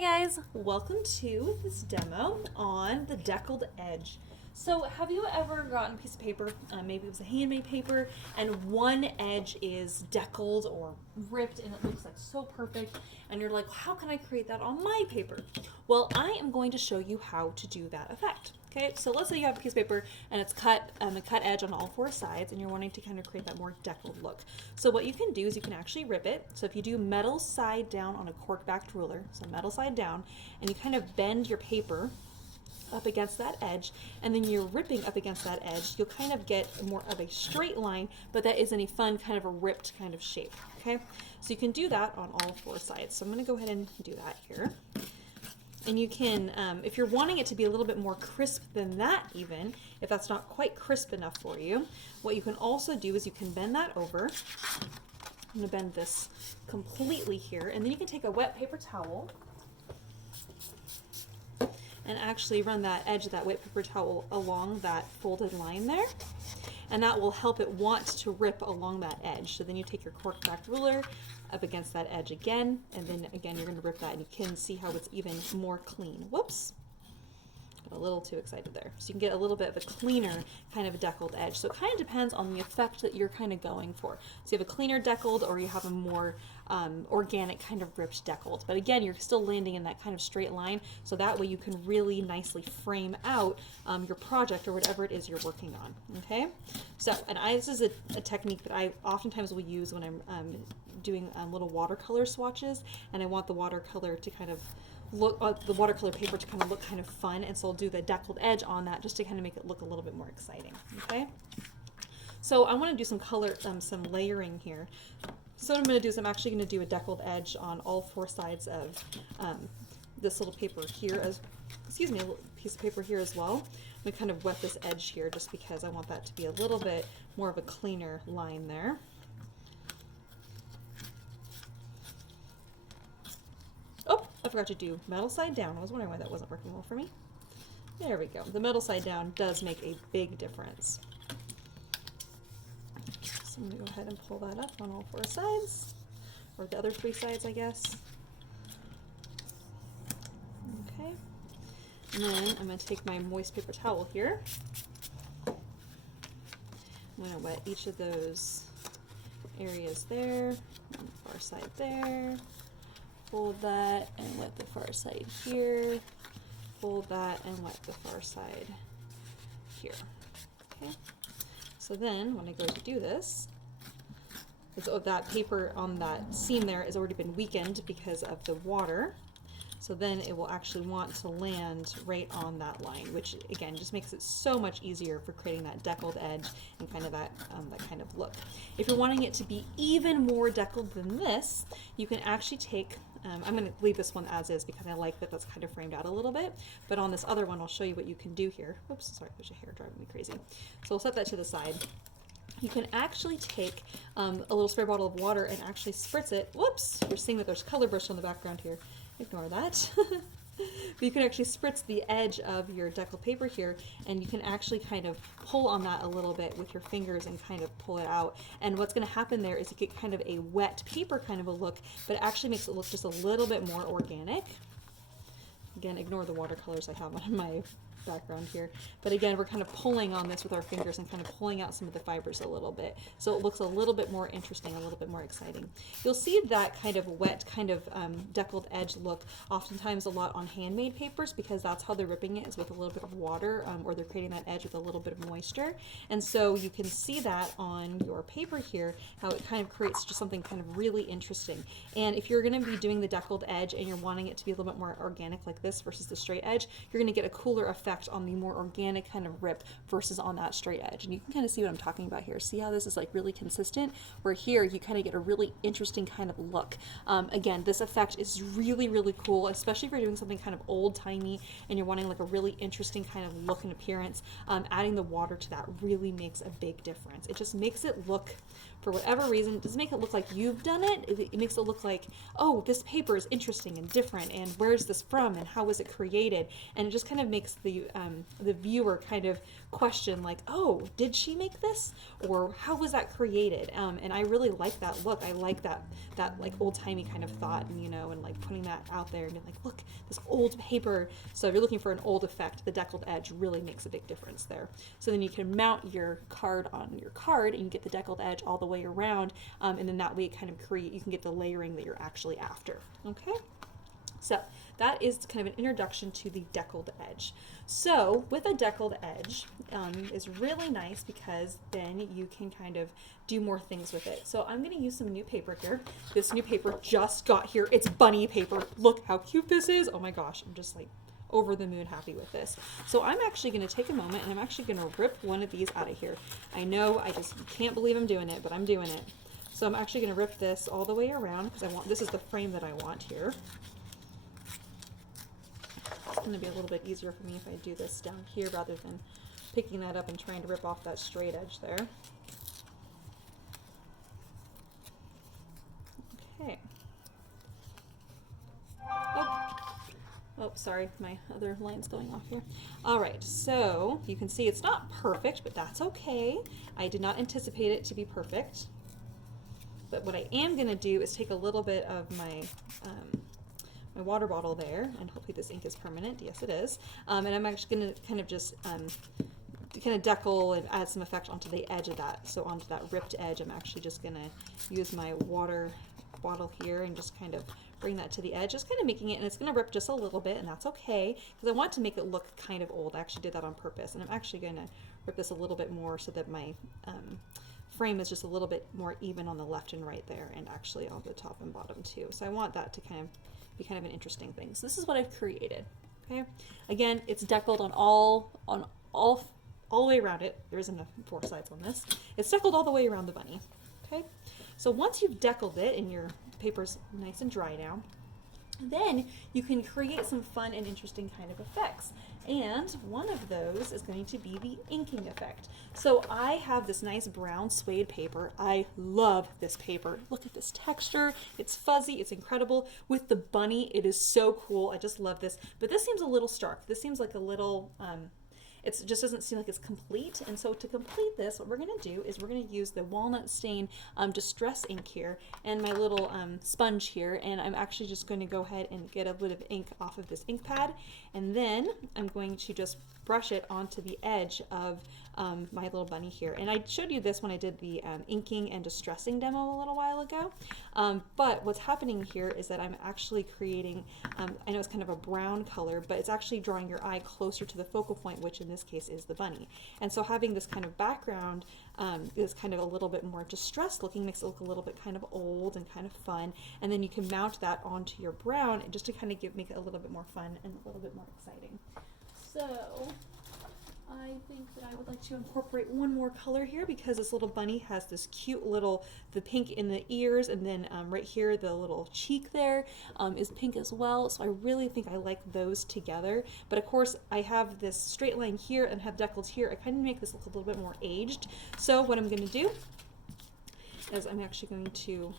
Hi guys, welcome to this demo on the deckled edge. So have you ever gotten a piece of paper, maybe it was a handmade paper, and one edge is deckled or ripped and it looks like so perfect, and you're like, how can I create that on my paper? Well, I am going to show you how to do that effect. Okay, so let's say you have a piece of paper and it's cut, a cut edge on all four sides, and you're wanting to kind of create that more deckled look. So what you can do is you can actually rip it. So if you do metal side down on a cork-backed ruler, so metal side down, and you kind of bend your paper up against that edge, and then you're ripping up against that edge, you'll kind of get more of a straight line, but that isn't a fun kind of a ripped kind of shape. Okay, so you can do that on all four sides. So I'm going to go ahead and do that here. And you can, if you're wanting it to be a little bit more crisp than that even, if that's not quite crisp enough for you, what you can also do is you can bend that over. I'm going to bend this completely here, and then you can take a wet paper towel and actually run that edge of that wet paper towel along that folded line there, and that will help it want to rip along that edge. So then you take your cork back ruler up against that edge again, and then again you're going to rip that, and you can see how it's even more clean. Whoops, got a little too excited there. So you can get a little bit of a cleaner kind of a deckled edge. So it kind of depends on the effect that you're kind of going for. So you have a cleaner deckled, or you have a more organic kind of ripped deckled. But again, you're still landing in that kind of straight line, so that way you can really nicely frame out your project or whatever it is you're working on. Okay, so this is a technique that I oftentimes will use when I'm doing little watercolor swatches, and I want the watercolor to kind of look, the watercolor paper to kind of look kind of fun, and so I'll do the deckled edge on that just to kind of make it look a little bit more exciting. Okay, so I want to do some color, some layering here. So what I'm going to do is I'm actually going to do a deckled edge on all four sides of this little paper here, a little piece of paper here as well. I'm going to kind of wet this edge here just because I want that to be a little bit more of a cleaner line there. Oh, I forgot to do metal side down. I was wondering why that wasn't working well for me. There we go. The metal side down does make a big difference. So I'm going to go ahead and pull that up on all four sides, or the other three sides, I guess. Okay. And then I'm going to take my moist paper towel here. I'm going to wet each of those areas there, on the far side there. Fold that and wet the far side here. Fold that and wet the far side here. Okay. So then when I go to do this, that paper on that seam there has already been weakened because of the water. So then it will actually want to land right on that line, which again just makes it so much easier for creating that deckled edge and kind of that kind of look. If you're wanting it to be even more deckled than this, you can actually take, I'm going to leave this one as is because I like that that's kind of framed out a little bit, but on this other one I'll show you what you can do here. Oops, sorry, there's a hair driving me crazy. So we'll set that to the side. You can actually take a little spray bottle of water and actually spritz it. Whoops, you're seeing that there's color brush on the background here. Ignore that. But you can actually spritz the edge of your deckled paper here, and you can actually kind of pull on that a little bit with your fingers and kind of pull it out. And what's going to happen there is you get kind of a wet paper kind of a look, but it actually makes it look just a little bit more organic. Again, ignore the watercolors I have on my background here, but again we're kind of pulling on this with our fingers and kind of pulling out some of the fibers a little bit, so it looks a little bit more interesting, a little bit more exciting. You'll see that kind of wet kind of deckled edge look oftentimes a lot on handmade papers, because that's how they're ripping it, is with a little bit of water, or they're creating that edge with a little bit of moisture. And so you can see that on your paper here, how it kind of creates just something kind of really interesting. And if you're going to be doing the deckled edge and you're wanting it to be a little bit more organic like this versus the straight edge, you're going to get a cooler effect on the more organic kind of rip versus on that straight edge. And you can kind of see what I'm talking about here. See how this is like really consistent, where here you kind of get a really interesting kind of look. Again, this effect is really, really cool, especially if you're doing something kind of old-timey and you're wanting like a really interesting kind of look and appearance. Adding the water to that really makes a big difference. It just makes it look for whatever reason, it doesn't make it look like you've done it. It makes it look like, oh, this paper is interesting and different, and where's this from, and how was it created? And it just kind of makes the viewer kind of question, like, oh, did she make this, or how was that created? And I really like that look. I like that like old-timey kind of thought, and and like putting that out there and being like, look, this old paper. So if you're looking for an old effect, the deckled edge really makes a big difference there. So then you can mount your card on your card, and you get the deckled edge all the way around, and then that way it kind of you can get the layering that you're actually after. Okay, so that is kind of an introduction to the deckled edge. So with a deckled edge is really nice because then you can kind of do more things with it. So I'm going to use some new paper here. This new paper just got here. It's bunny paper. Look how cute this is. Oh my gosh, I'm just like over the moon happy with this. So I'm actually going to take a moment, and I'm actually going to rip one of these out of here. I know I just can't believe I'm doing it, but I'm doing it. So I'm actually going to rip this all the way around because this is the frame that I want here. It's going to be a little bit easier for me if I do this down here rather than picking that up and trying to rip off that straight edge there. Okay. Oh, sorry, my other line's going off here. All right, so you can see it's not perfect, but that's okay. I did not anticipate it to be perfect. But what I am going to do is take a little bit of my my water bottle there, and hopefully this ink is permanent. Yes, it is. And I'm actually going to kind of just kind of decal and add some effect onto the edge of that. So onto that ripped edge, I'm actually just going to use my water bottle here and just kind of bring that to the edge, just kind of making it, and it's going to rip just a little bit, and that's okay, because I want to make it look kind of old. I actually did that on purpose, and I'm actually going to rip this a little bit more so that my frame is just a little bit more even on the left and right there, and actually on the top and bottom too. So I want that to kind of be kind of an interesting thing. So this is what I've created. Okay, again, it's deckled on all the way around it. There isn't 4 sides on this. It's deckled all the way around the bunny. Okay, so once you've deckled it and your paper's nice and dry now, then you can create some fun and interesting kind of effects. And one of those is going to be the inking effect. So I have this nice brown suede paper. I love this paper. Look at this texture. It's fuzzy. It's incredible. With the bunny, it is so cool. I just love this. But this seems a little stark. This seems like a little... it just doesn't seem like it's complete, and so to complete this, what we're going to do is we're going to use the walnut stain distress ink here and my little sponge here, and I'm actually just going to go ahead and get a bit of ink off of this ink pad, and then I'm going to just brush it onto the edge of my little bunny here. And I showed you this when I did the inking and distressing demo a little while ago, but what's happening here is that I'm actually creating, I know it's kind of a brown color, but it's actually drawing your eye closer to the focal point, which in this case is the bunny. And so having this kind of background is kind of a little bit more distressed looking, makes it look a little bit kind of old and kind of fun, and then you can mount that onto your brown just to kind of make it a little bit more fun and a little bit more exciting. So I think that I would like to incorporate one more color here because this little bunny has this cute little, the pink in the ears, and then right here the little cheek there is pink as well. So I really think I like those together. But of course I have this straight line here and have deckled here. I kind of make this look a little bit more aged. So what I'm going to do is I'm actually going to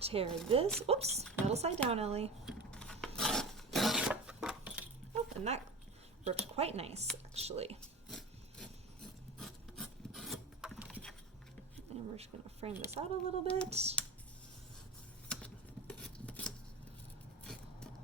tear this, oops, metal side down, Ellie. Oh, and that worked quite nice, actually. And we're just going to frame this out a little bit.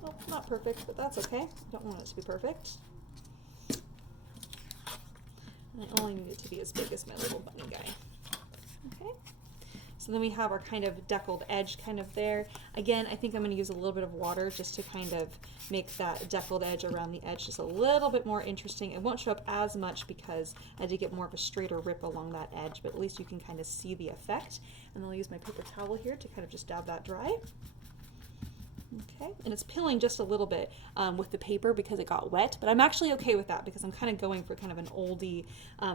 Well, not perfect, but that's okay. Don't want it to be perfect. And I only need it to be as big as my little bunny guy. Okay. So then we have our kind of deckled edge kind of there. Again, I think I'm going to use a little bit of water just to kind of make that deckled edge around the edge just a little bit more interesting. It won't show up as much because I did get more of a straighter rip along that edge, but at least you can kind of see the effect. And then I'll use my paper towel here to kind of just dab that dry. Okay, and it's peeling just a little bit with the paper because it got wet, but I'm actually okay with that because I'm kind of going for kind of an oldie,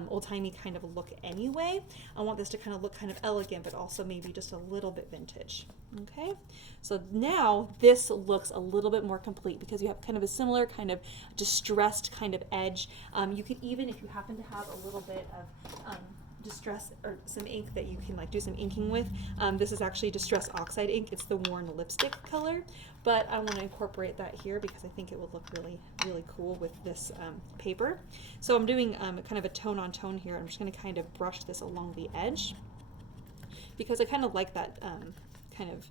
old-timey kind of look anyway. I want this to kind of look kind of elegant, but also maybe just a little bit vintage. Okay, so now this looks a little bit more complete because you have kind of a similar kind of distressed kind of edge. You could even, if you happen to have a little bit of distress or some ink that you can like do some inking with. This is actually Distress Oxide ink. It's the worn lipstick color, but I want to incorporate that here because I think it would look really, really cool with this paper. So I'm doing kind of a tone on tone here. I'm just going to kind of brush this along the edge because I kind of like that kind of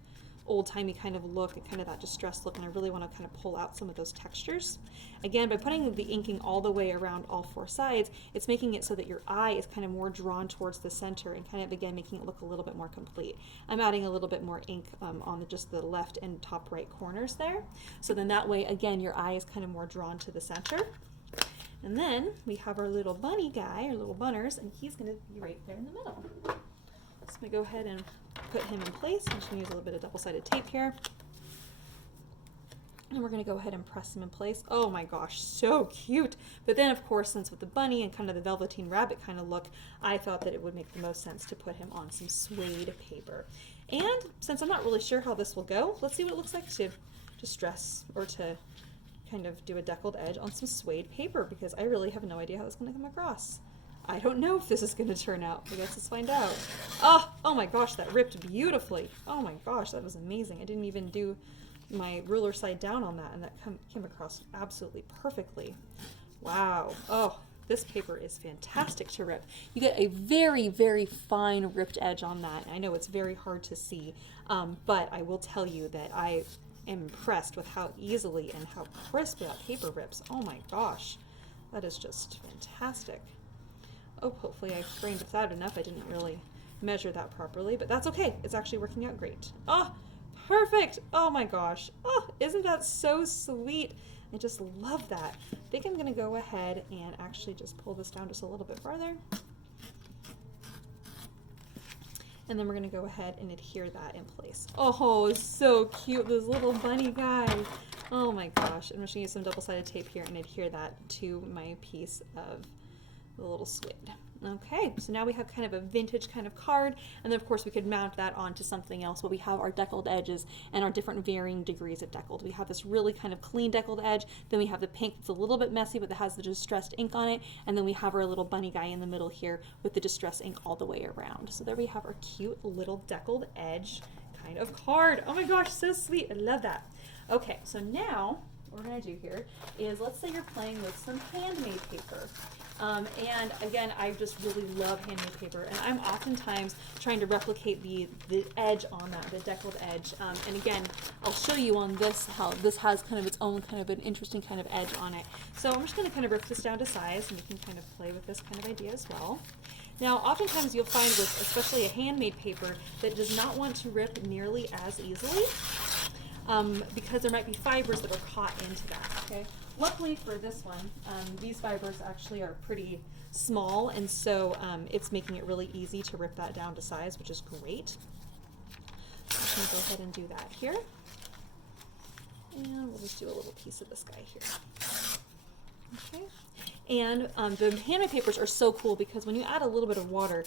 old-timey kind of look and kind of that distressed look, and I really want to kind of pull out some of those textures. Again, by putting the inking all the way around all four sides, it's making it so that your eye is kind of more drawn towards the center and kind of, again, making it look a little bit more complete. I'm adding a little bit more ink on just the left and top right corners there. So then that way, again, your eye is kind of more drawn to the center. And then we have our little bunny guy, our little bunners, and he's going to be right there in the middle. So I'm going to go ahead and put him in place. I'm just going to use a little bit of double-sided tape here. And we're going to go ahead and press him in place. Oh my gosh, so cute. But then, of course, since with the bunny and kind of the velveteen rabbit kind of look, I thought that it would make the most sense to put him on some suede paper. And since I'm not really sure how this will go, let's see what it looks like to distress or to kind of do a deckled edge on some suede paper, because I really have no idea how it's going to come across. I don't know if this is going to turn out. I guess let's find out. Oh my gosh, that ripped beautifully. Oh my gosh, that was amazing. I didn't even do my ruler side down on that, and that came across absolutely perfectly. Wow. Oh, this paper is fantastic to rip. You get a very, very fine ripped edge on that. I know it's very hard to see, but I will tell you that I am impressed with how easily and how crisp that paper rips. Oh my gosh, that is just fantastic. Oh, hopefully I framed this out enough. I didn't really measure that properly, but that's okay. It's actually working out great. Oh, perfect. Oh my gosh. Oh, isn't that so sweet? I just love that. I think I'm going to go ahead and actually just pull this down just a little bit farther. And then we're going to go ahead and adhere that in place. Oh, so cute, this little bunny guy. Oh my gosh. I'm just going to use some double-sided tape here and adhere that to my piece of the little suede. Okay, so now we have kind of a vintage kind of card, and then of course we could mount that onto something else, but we have our deckled edges and our different varying degrees of deckled. We have this really kind of clean deckled edge, then we have the pink that's a little bit messy but that has the distressed ink on it, and then we have our little bunny guy in the middle here with the distressed ink all the way around. So there we have our cute little deckled edge kind of card. Oh my gosh, so sweet. I love that. Okay, so now what we're going to do here is, let's say you're playing with some handmade paper. And again, I just really love handmade paper, and I'm oftentimes trying to replicate the edge on that, the deckled edge. And again, I'll show you on this how this has kind of its own kind of an interesting kind of edge on it. So I'm just going to kind of rip this down to size, and you can kind of play with this kind of idea as well. Now, oftentimes you'll find with especially a handmade paper that does not want to rip nearly as easily, because there might be fibers that are caught into that, okay? Luckily for this one, these fibers actually are pretty small, and so it's making it really easy to rip that down to size, which is great. So I'm going to go ahead and do that here. And we'll just do a little piece of this guy here. Okay. And the handmade papers are so cool because when you add a little bit of water,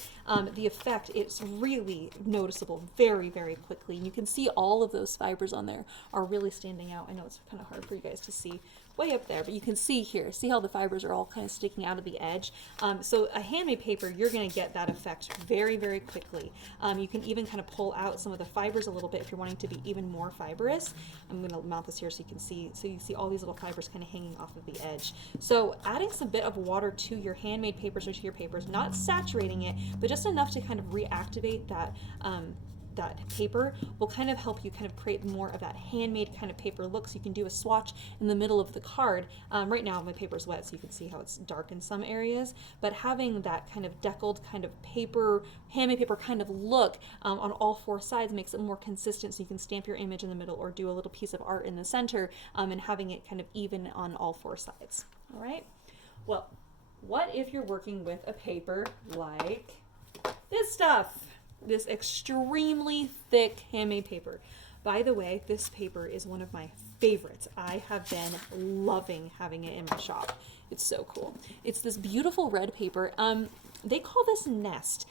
the effect, it's really noticeable very, very quickly. And you can see all of those fibers on there are really standing out. I know it's kind of hard for you guys to see way up there, but you can see here, see how the fibers are all kind of sticking out of the edge. So a handmade paper, you're going to get that effect very, very quickly. You can even kind of pull out some of the fibers a little bit if you're wanting to be even more fibrous. I'm going to mount this here so you can see, so you see all these little fibers kind of hanging off of the edge. So adding some bit of water to your handmade papers or to your papers, not saturating it, but just enough to kind of reactivate that that paper will kind of help you kind of create more of that handmade kind of paper look. So you can do a swatch in the middle of the card. Right now my paper's wet, so you can see how it's dark in some areas, but having that kind of deckled kind of paper, handmade paper kind of look on all four sides makes it more consistent, so you can stamp your image in the middle or do a little piece of art in the center, and having it kind of even on all four sides. All right, well, what if you're working with a paper like this stuff? This extremely thick handmade paper. By the way, this paper is one of my favorites. I have been loving having it in my shop. It's so cool. It's this beautiful red paper. They call this Nest,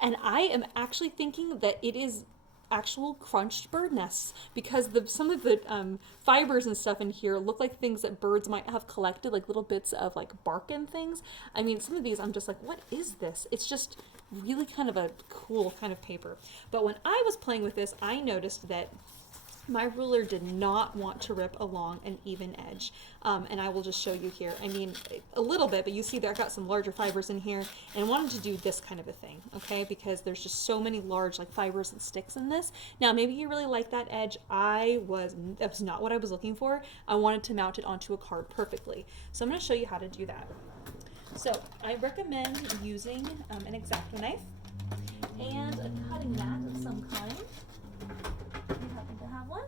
and I am actually thinking that it is actual crunched bird nests, because some of the fibers and stuff in here look like things that birds might have collected, like little bits of like bark and things. I mean, some of these I'm just like, what is this? It's just really kind of a cool kind of paper. But when I was playing with this, I noticed that my ruler did not want to rip along an even edge. And I will just show you here. I mean, a little bit, but you see that I've got some larger fibers in here, and I wanted to do this kind of a thing, okay? Because there's just so many large like fibers and sticks in this. Now, maybe you really like that edge. That was not what I was looking for. I wanted to mount it onto a card perfectly. So I'm gonna show you how to do that. So I recommend using an X-Acto knife and a cutting mat of some kind. You happen to have one?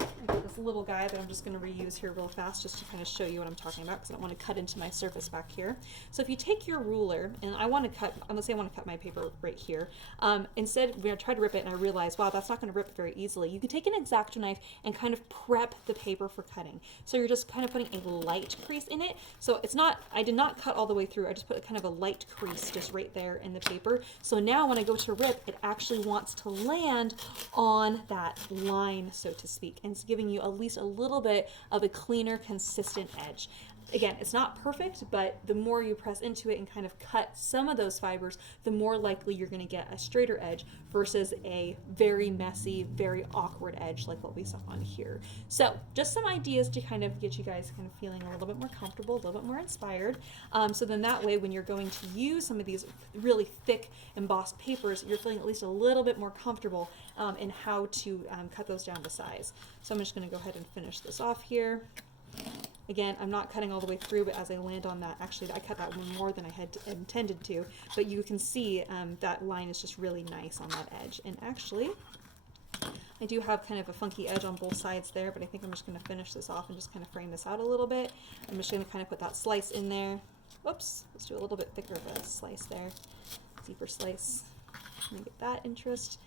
I got this little guy that I'm just going to reuse here real fast just to kind of show you what I'm talking about, because I don't want to cut into my surface back here. So if you take your ruler, and let's say I want to cut my paper right here. Instead, we're going to try to rip it, and I realize, wow, that's not going to rip very easily. You can take an X-Acto knife and kind of prep the paper for cutting. So you're just kind of putting a light crease in it. So I did not cut all the way through. I just put kind of a light crease just right there in the paper. So now when I go to rip, it actually wants to land on that line, so to speak, and it's giving you at least a little bit of a cleaner, consistent edge. Again, it's not perfect, but the more you press into it and kind of cut some of those fibers, the more likely you're going to get a straighter edge versus a very messy, very awkward edge like what we saw on here. So just some ideas to kind of get you guys kind of feeling a little bit more comfortable, a little bit more inspired. So then that way, when you're going to use some of these really thick embossed papers, you're feeling at least a little bit more comfortable in how to cut those down to size. So I'm just going to go ahead and finish this off here. Again, I'm not cutting all the way through, but as I land on that, actually I cut that one more than I had intended to, but you can see that line is just really nice on that edge. And actually, I do have kind of a funky edge on both sides there, but I think I'm just going to finish this off and just kind of frame this out a little bit. I'm just going to kind of put that slice in there. Whoops, let's do a little bit thicker of a slice there, deeper slice. Let me get that interest.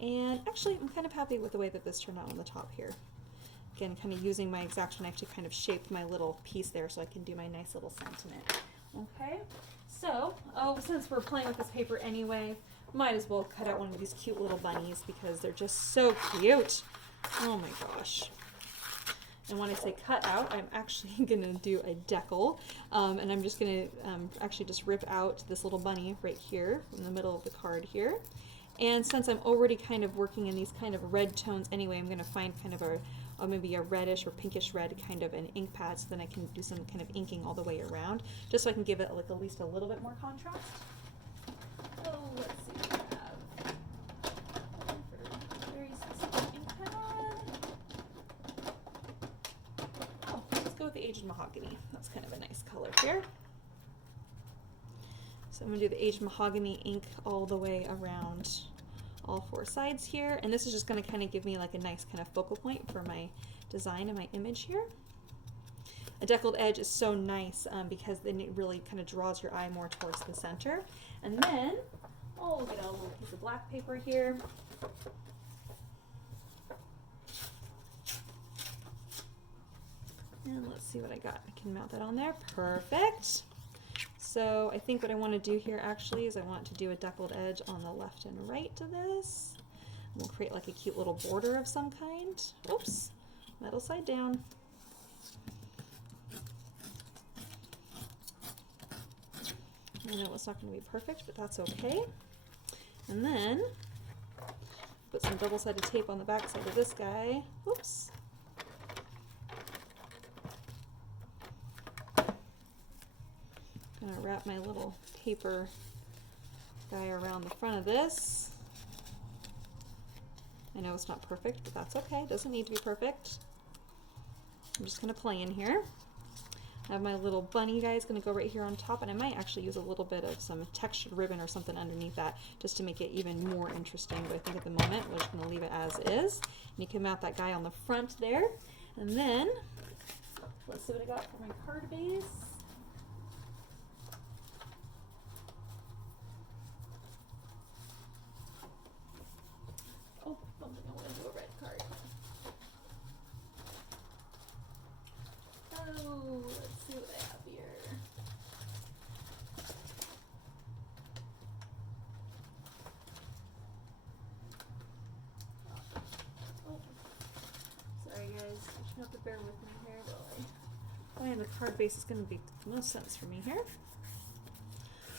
And actually, I'm kind of happy with the way that this turned out on the top here. Again, kind of using my X-Acto knife to kind of shape my little piece there so I can do my nice little sentiment. Okay, so, since we're playing with this paper anyway, might as well cut out one of these cute little bunnies because they're just so cute. Oh my gosh. And when I say cut out, I'm actually going to do a decal, and I'm just going to actually just rip out this little bunny right here in the middle of the card here. And since I'm already kind of working in these kind of red tones anyway, I'm going to find kind of maybe a reddish or pinkish red kind of an ink pad, so then I can do some kind of inking all the way around, just so I can give it like at least a little bit more contrast. So let's see what we have. Very specific ink pad. Oh, let's go with the aged mahogany. That's kind of a nice color here. So I'm going to do the aged mahogany ink all the way around all four sides here, and this is just going to kind of give me like a nice kind of focal point for my design and my image here. A deckled edge is so nice because then it really kind of draws your eye more towards the center. And then I'll get a little piece of black paper here. And let's see what I got. I can mount that on there. Perfect. So I think what I want to do here actually is I want to do a deckled edge on the left and right to this. And we'll create like a cute little border of some kind. Oops, metal side down. I know it's not going to be perfect, but that's okay. And then put some double-sided tape on the back side of this guy. Oops. Gonna wrap my little paper guy around the front of this. I know it's not perfect, but that's okay. It doesn't need to be perfect. I'm just gonna play in here. I have my little bunny guy is gonna go right here on top, and I might actually use a little bit of some textured ribbon or something underneath that just to make it even more interesting, but I think at the moment we're just gonna leave it as is. And you can mount that guy on the front there. And then, let's see what I got for my card base. Oh, I don't think I want to do a red card. Oh, let's see what I have here. You have to bear with me here while I find the card base is going to make the most sense for me here.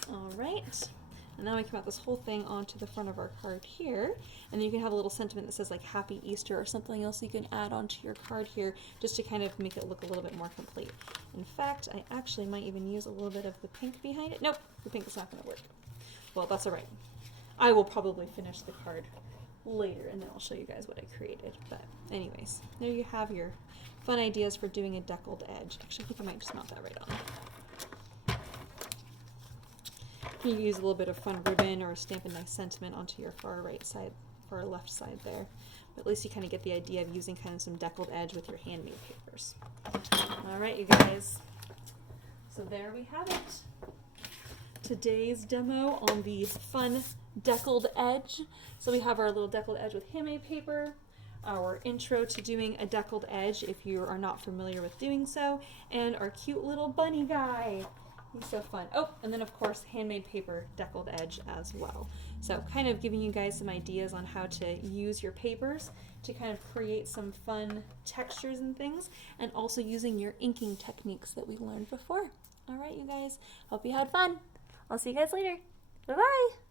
All right. And now we can mount this whole thing onto the front of our card here. And then you can have a little sentiment that says like Happy Easter or something else you can add onto your card here just to kind of make it look a little bit more complete. In fact, I actually might even use a little bit of the pink behind it. Nope, the pink is not going to work. Well, that's all right. I will probably finish the card later and then I'll show you guys what I created. But anyways, there you have your fun ideas for doing a deckled edge. Actually, I think I might just mount that right on. You can use a little bit of fun ribbon or stamp a nice sentiment onto your far right side, far left side there. But at least you kind of get the idea of using kind of some deckled edge with your handmade papers. All right, you guys. So there we have it. Today's demo on the fun deckled edge. So we have our little deckled edge with handmade paper, our intro to doing a deckled edge if you are not familiar with doing so, and our cute little bunny guy. He's so fun. Oh, and then of course handmade paper deckled edge as well. So kind of giving you guys some ideas on how to use your papers to kind of create some fun textures and things, and also using your inking techniques that we learned before. All right, you guys, hope you had fun. I'll see you guys later. Bye-bye.